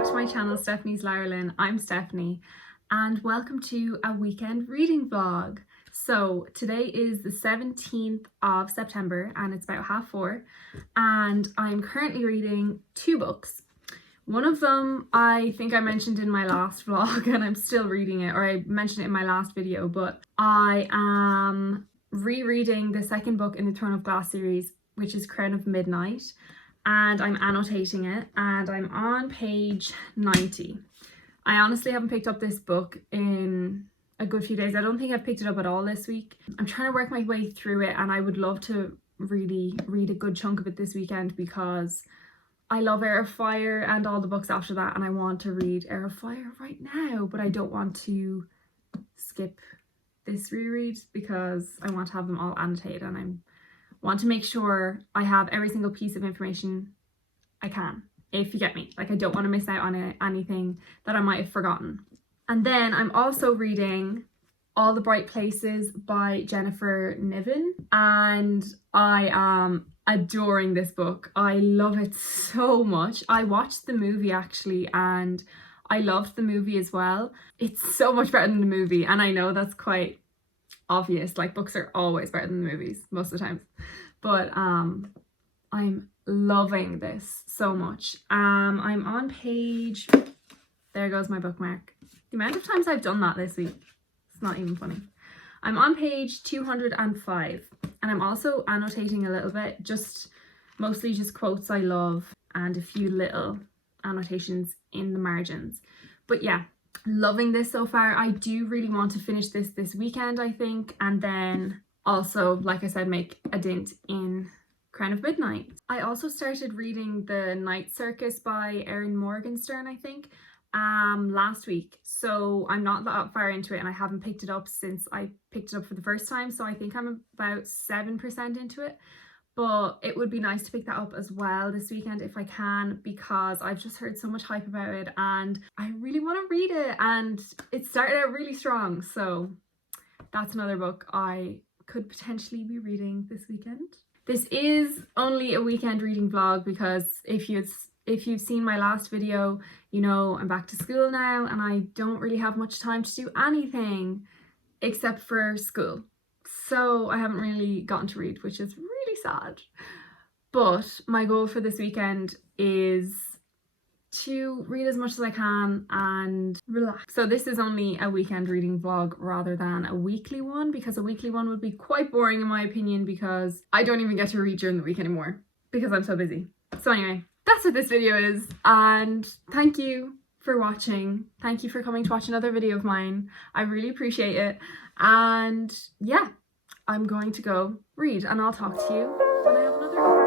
back to my channel, Stephanie's Larolin. I'm Stephanie and welcome to a weekend reading vlog. So today is the 17th of September and it's about 4:30 and I'm currently reading two books. One of them I think I mentioned in my last vlog and I'm still reading it, or I mentioned it in my last video, but I am rereading the second book in the Throne of Glass series, which is Crown of Midnight, and I'm annotating it and I'm on page 90. I honestly haven't picked up this book in a good few days. I don't think I've picked it up at all this week. I'm trying to work my way through it and I would love to really read a good chunk of it this weekend because I love Heir of Fire and all the books after that, and I want to read Heir of Fire right now, but I don't want to skip this reread because I want to have them all annotated and I want to make sure I have every single piece of information I can, if you get me. Like, I don't want to miss out on anything that I might have forgotten. And then I'm also reading All the Bright Places by Jennifer Niven, and I am adoring this book. I love it so much. I watched the movie actually and I loved the movie as well. It's so much better than the movie, and I know that's quite obvious. Like, books are always better than the movies most of the time, but I'm loving this so much. I'm on page, there goes my bookmark. The amount of times I've done that this week, it's not even funny. I'm on page 205 and I'm also annotating a little bit, mostly just quotes I love and a few little annotations in the margins. But yeah, loving this so far. I do really want to finish this weekend, I think, and then also, like I said, make a dent in Crown of Midnight. I also started reading The Night Circus by Morgenstern, I think, last week, so I'm not that far into it and I haven't picked it up since I picked it up for the first time, so I think I'm about 7% into it. But it would be nice to pick that up as well this weekend if I can, because I've just heard so much hype about it and I really want to read it, and it started out really strong, so that's another book I could potentially be reading this weekend. This is only a weekend reading vlog because if you've seen my last video, you know I'm back to school now and I don't really have much time to do anything except for school. So I haven't really gotten to read, which is really sad. But my goal for this weekend is to read as much as I can and relax. So this is only a weekend reading vlog rather than a weekly one, because a weekly one would be quite boring in my opinion because I don't even get to read during the week anymore because I'm so busy. So anyway, that's what this video is, and thank you for watching. Thank you for coming to watch another video of mine. I really appreciate it. And yeah, I'm going to go read and I'll talk to you when I have another video.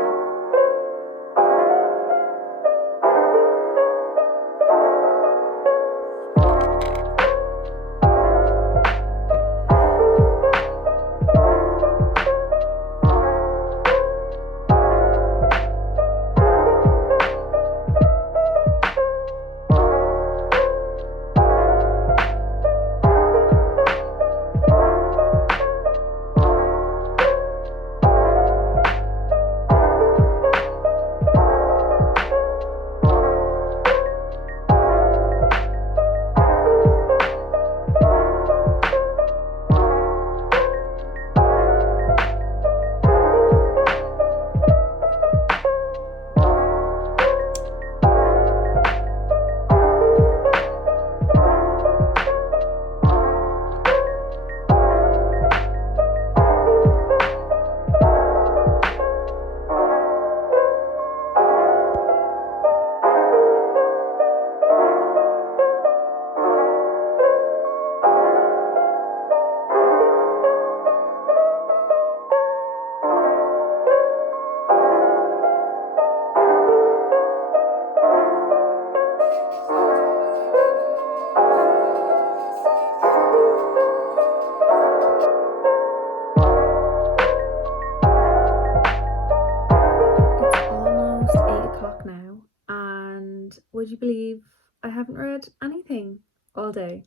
Would you believe I haven't read anything all day?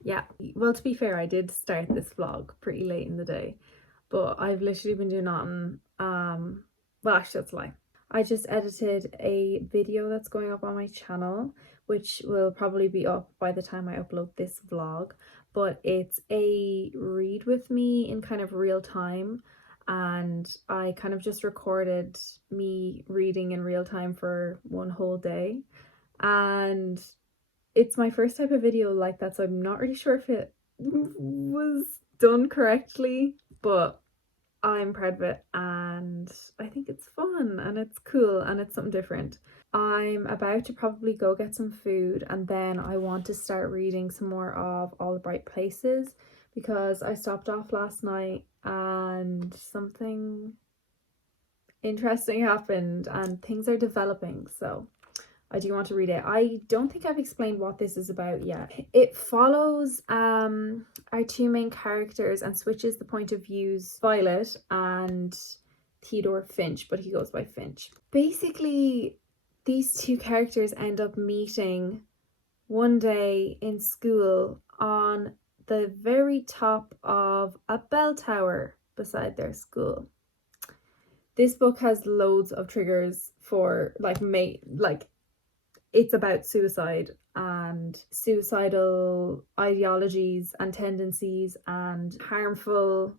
Yeah, well, to be fair, I did start this vlog pretty late in the day, but I've literally been doing nothing. Well, actually, that's a lie. I just edited a video that's going up on my channel, which will probably be up by the time I upload this vlog, but it's a read with me in kind of real time, and I kind of just recorded me reading in real time for one whole day, and it's my first type of video like that, so I'm not really sure if it was done correctly, but I'm proud of it and I think it's fun and it's cool and it's something different. I'm about to probably go get some food and then I want to start reading some more of All the Bright Places because I stopped off last night and something interesting happened and things are developing, so I do want to read it. I don't think I've explained what this is about yet. It follows our two main characters and switches the point of views, Violet and Theodore Finch, but he goes by Finch. Basically, these two characters end up meeting one day in school on the very top of a bell tower beside their school. This book has loads of triggers for it's about suicide and suicidal ideologies and tendencies and harmful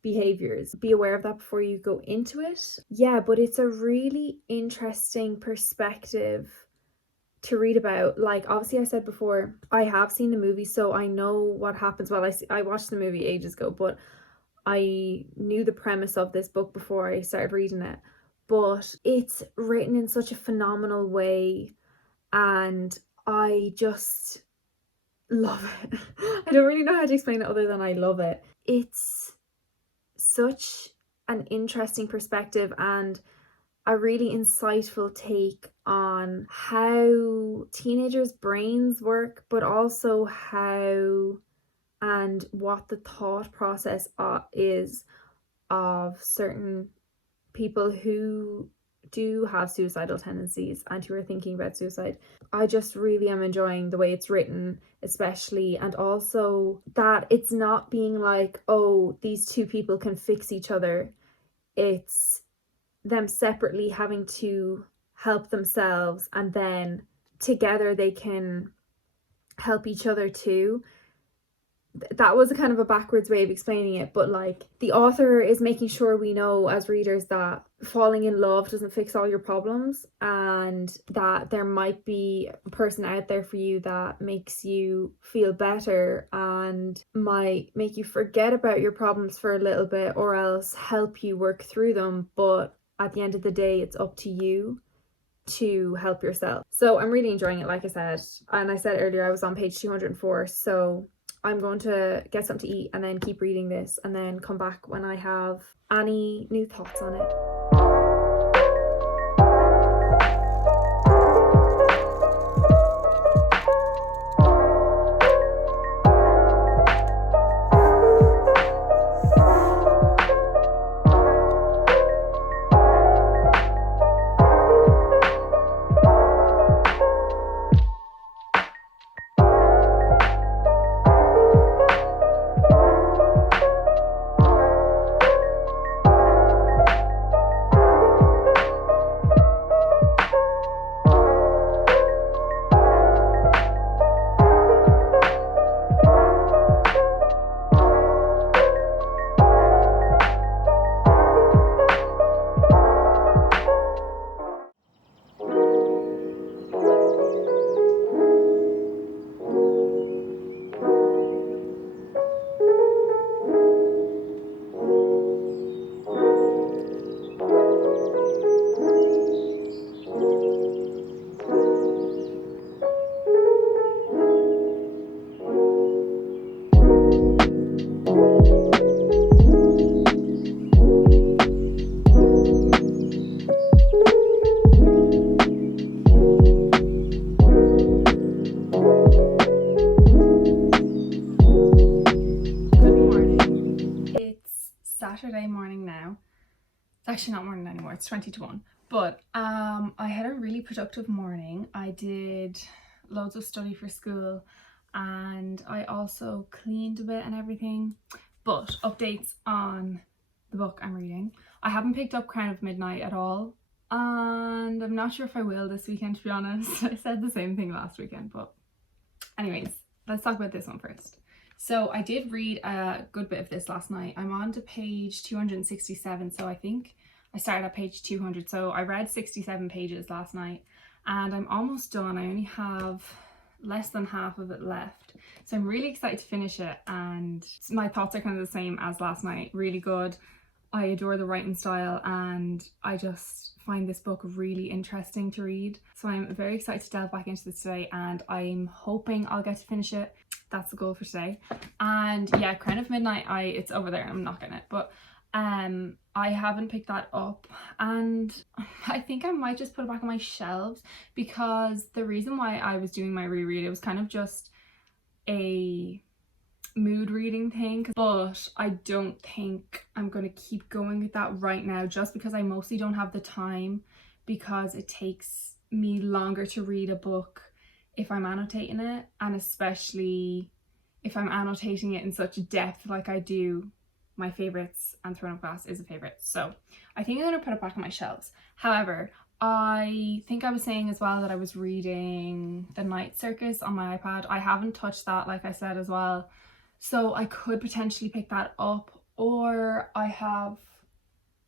behaviors. Be aware of that before you go into it. Yeah, but it's a really interesting perspective to read about. Like, obviously I said before, I have seen the movie, so I know what happens. Well, I watched the movie ages ago, but I knew the premise of this book before I started reading it. But it's written in such a phenomenal way and I just love it. I don't really know how to explain it other than I love it. It's such an interesting perspective and a really insightful take on how teenagers' brains work, but also how and what the thought process is of certain people who do have suicidal tendencies and who are thinking about suicide. I just really am enjoying the way it's written, especially, and also that it's not being like, oh, these two people can fix each other. It's them separately having to help themselves and then together they can help each other too. That was a kind of a backwards way of explaining it, but like the author is making sure we know as readers that falling in love doesn't fix all your problems and that there might be a person out there for you that makes you feel better and might make you forget about your problems for a little bit or else help you work through them, but at the end of the day it's up to you to help yourself. So I'm really enjoying it, like I said, and I said earlier I was on page 204, so I'm going to get something to eat and then keep reading this and then come back when I have any new thoughts on it. Saturday morning now. It's actually not morning anymore, it's 20 to 1. But I had a really productive morning. I did loads of study for school and I also cleaned a bit and everything. But updates on the book I'm reading. I haven't picked up Crown of Midnight at all. and I'm not sure if I will this weekend, to be honest. I said the same thing last weekend, but anyways, let's talk about this one first. So I did read a good bit of this last night. I'm on to page 267, so I think I started at page 200. So I read 67 pages last night and I'm almost done. I only have less than half of it left. So I'm really excited to finish it, and my thoughts are kind of the same as last night. Really good. I adore the writing style and I just find this book really interesting to read. So I'm very excited to delve back into this today, and I'm hoping I'll get to finish it. That's the goal for today. And yeah, Crown of Midnight, it's over there. I'm not getting it, but I haven't picked that up, and I think I might just put it back on my shelves, because the reason why I was doing my reread, it was kind of just a mood reading thing, but I don't think I'm going to keep going with that right now, just because I mostly don't have the time, because it takes me longer to read a book if I'm annotating it, and especially if I'm annotating it in such depth like I do my favorites, and Throne of Glass is a favorite. So I think I'm going to put it back on my shelves. However, I think I was saying as well that I was reading The Night Circus on my iPad. I haven't touched that, like I said as well. So I could potentially pick that up, or I have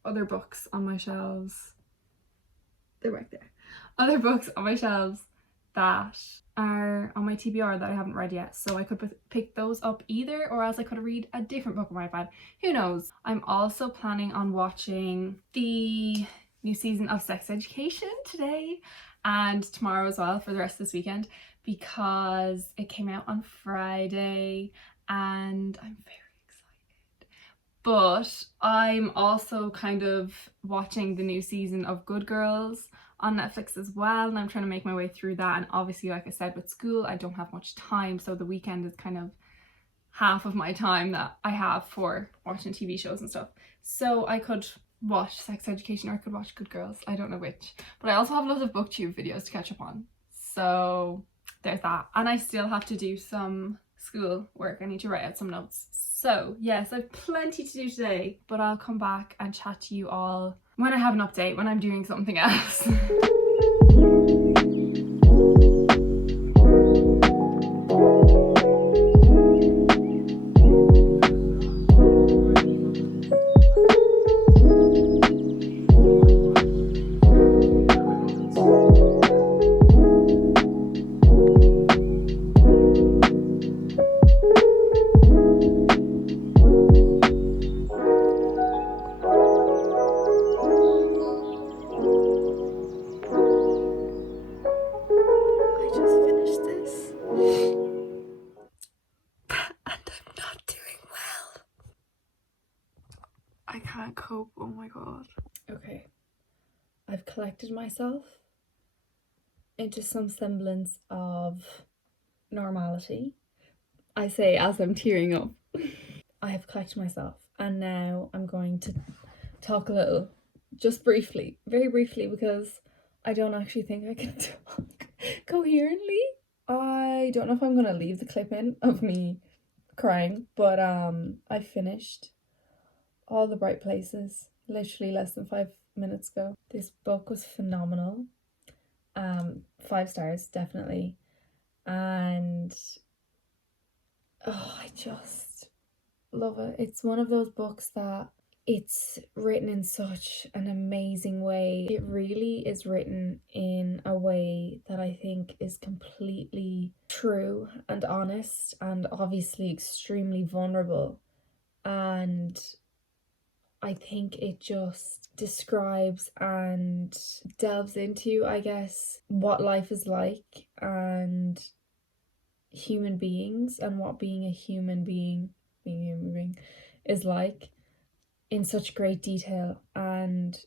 other books on my shelves. They're right there. Other books on my shelves that are on my TBR that I haven't read yet. So I could pick those up either, or else I could read a different book on my iPad. Who knows? I'm also planning on watching the new season of Sex Education today and tomorrow as well for the rest of this weekend, because it came out on Friday and I'm very excited. But I'm also kind of watching the new season of Good Girls on Netflix as well, and I'm trying to make my way through that. And obviously, like I said, with school I don't have much time, so the weekend is kind of half of my time that I have for watching TV shows and stuff. So I could watch Sex Education or I could watch Good Girls, I don't know which. But I also have lots of booktube videos to catch up on, so there's that. And I still have to do some school work. I need to write out some notes. So yes, I have plenty to do today, but I'll come back and chat to you all when I have an update, when I'm doing something else. I can't cope, oh my god. Okay, I've collected myself into some semblance of normality. I say as I'm tearing up. I have collected myself, and now I'm going to talk a little, just briefly, very briefly, because I don't actually think I can talk coherently. I don't know if I'm going to leave the clip in of me crying, but I finished All the Bright Places literally less than 5 minutes ago. This book was phenomenal. 5 stars, definitely. And I just love it. It's one of those books that it's written in such an amazing way. It really is written in a way that I think is completely true and honest, and obviously extremely vulnerable. And I think it just describes and delves into, I guess, what life is like and human beings, and what being a human being is like in such great detail. And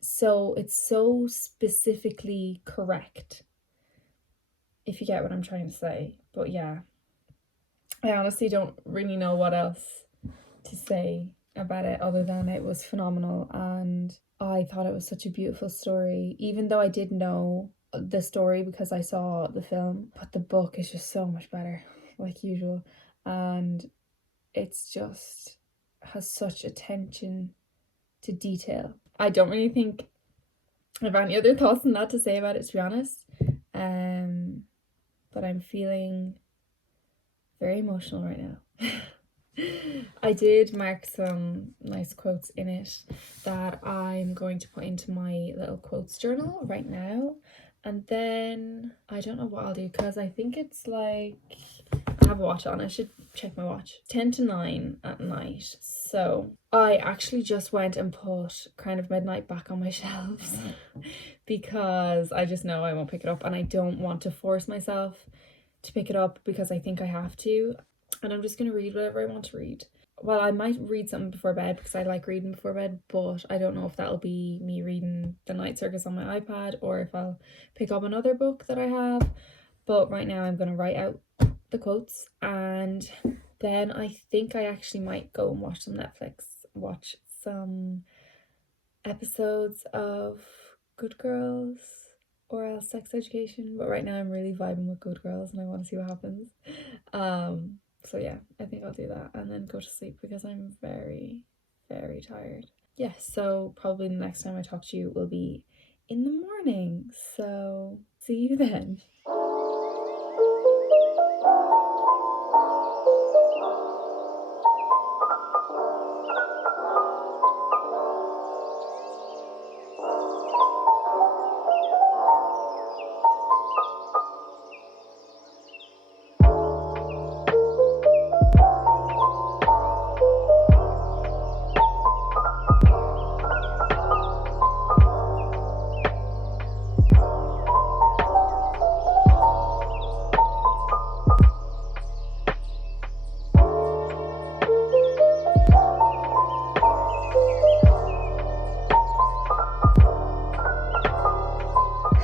so it's so specifically correct, if you get what I'm trying to say. But yeah, I honestly don't really know what else to say about it other than it was phenomenal, and I thought it was such a beautiful story, even though I did know the story because I saw the film. But the book is just so much better, like usual, and it's just has such attention to detail. I don't really think I have any other thoughts than that to say about it, to be honest. But I'm feeling very emotional right now. I did mark some nice quotes in it that I'm going to put into my little quotes journal right now. And then I don't know what I'll do, because I think it's like, I have a watch on, I should check my watch, 10 to 9 at night. So I actually just went and put Crown of Midnight back on my shelves because I just know I won't pick it up, and I don't want to force myself to pick it up because I think I have to. And I'm just going to read whatever I want to read. Well, I might read something before bed because I like reading before bed, but I don't know if that'll be me reading The Night Circus on my iPad or if I'll pick up another book that I have. But right now I'm going to write out the quotes, and then I think I actually might go and watch some Netflix, watch some episodes of Good Girls or else Sex Education. But right now I'm really vibing with Good Girls and I want to see what happens. So yeah, I think I'll do that and then go to sleep because I'm very, very tired. Yeah, so probably the next time I talk to you will be in the morning. So see you then.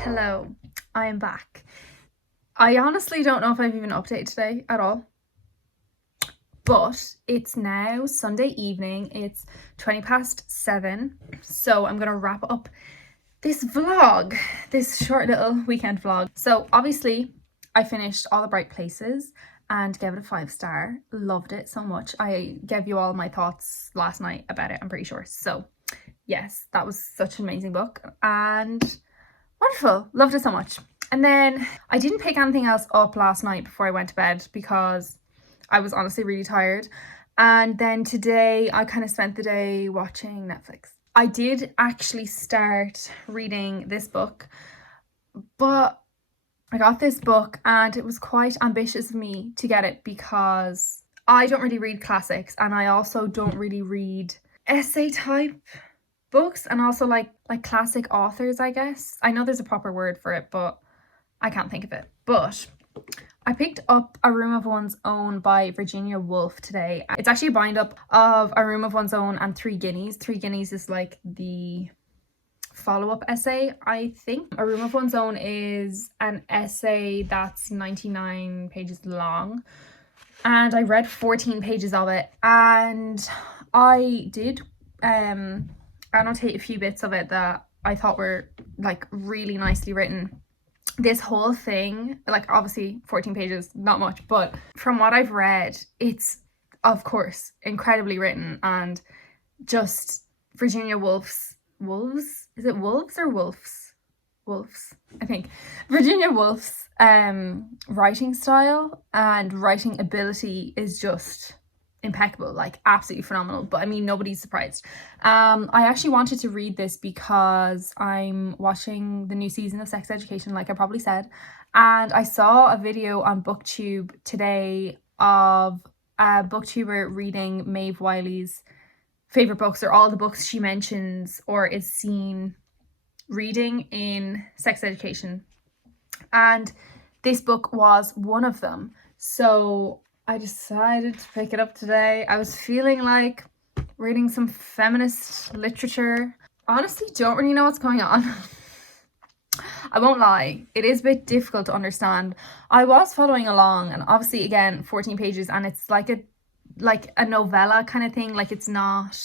Hello, I am back. I honestly don't know if I've even updated today at all, but it's now Sunday evening. It's 7:20, so I'm gonna wrap up this vlog, this short little weekend vlog. So obviously I finished All the Bright Places and gave it a 5-star. Loved it so much. I gave you all my thoughts last night about it, I'm pretty sure. So yes, that was such an amazing book and wonderful. Loved it so much. And then I didn't pick anything else up last night before I went to bed because I was honestly really tired. And then today I kind of spent the day watching Netflix. I did actually start reading this book, but I got this book and it was quite ambitious of me to get it because I don't really read classics and I also don't really read essay type books and also like classic authors, I guess. I know there's a proper word for it, but I can't think of it. But I picked up A Room of One's Own by Virginia Woolf today. It's actually a bind up of A Room of One's Own and Three Guineas. Three Guineas is like the follow-up essay, I think. A Room of One's Own is an essay that's 99 pages long, and I read 14 pages of it, and I did annotate a few bits of it that I thought were like really nicely written. This whole thing, like obviously 14 pages, not much, but from what I've read, it's of course incredibly written, and just Virginia Woolf's is it wolves or wolves? Wolves, I think. Virginia Woolf's writing style and writing ability is just impeccable, like absolutely phenomenal. But I mean, nobody's surprised. I actually wanted to read this because I'm watching the new season of Sex Education, like I probably said, and I saw a video on BookTube today of a booktuber reading Maeve Wiley's favorite books, or all the books she mentions or is seen reading in Sex Education, and this book was one of them. So I decided to pick it up today. I was feeling like reading some feminist literature. Honestly, don't really know what's going on. I won't lie, it is a bit difficult to understand. I was following along, and obviously again 14 pages, and it's like a novella kind of thing, like it's not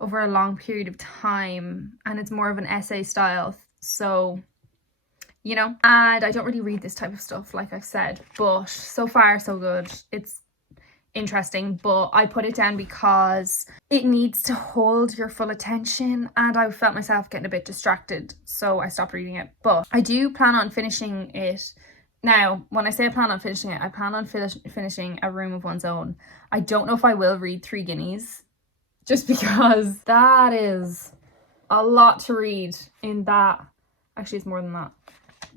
over a long period of time and it's more of an essay style, so you know, and I don't really read this type of stuff, like I've said, but so far so good. It's interesting, but I put it down because it needs to hold your full attention and I felt myself getting a bit distracted, so I stopped reading it. But I do plan on finishing it. Now, when I say I plan on finishing it, I plan on finishing A Room of One's Own. I don't know if I will read Three Guineas, just because that is a lot to read in that. Actually, it's more than that.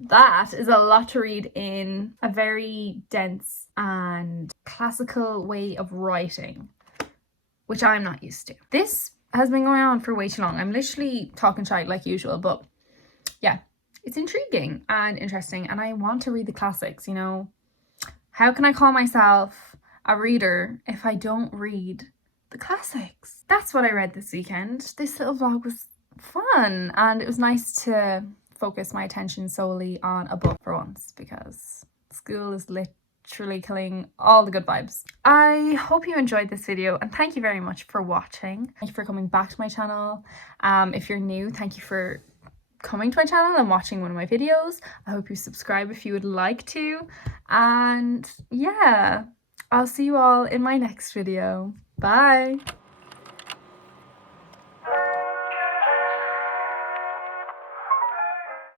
That is a lot to read in a very dense and classical way of writing, which I'm not used to. This has been going on for way too long. I'm literally talking shite like usual, but yeah, it's intriguing and interesting, and I want to read the classics, you know. How can I call myself a reader if I don't read the classics? That's what I read this weekend. This little vlog was fun, and it was nice to focus my attention solely on a book for once, because school is literally killing all the good vibes. I hope you enjoyed this video, and thank you very much for watching. Thank you for coming back to my channel. If you're new, thank you for coming to my channel and watching one of my videos. I hope you subscribe if you would like to, and yeah, I'll see you all in my next video. Bye.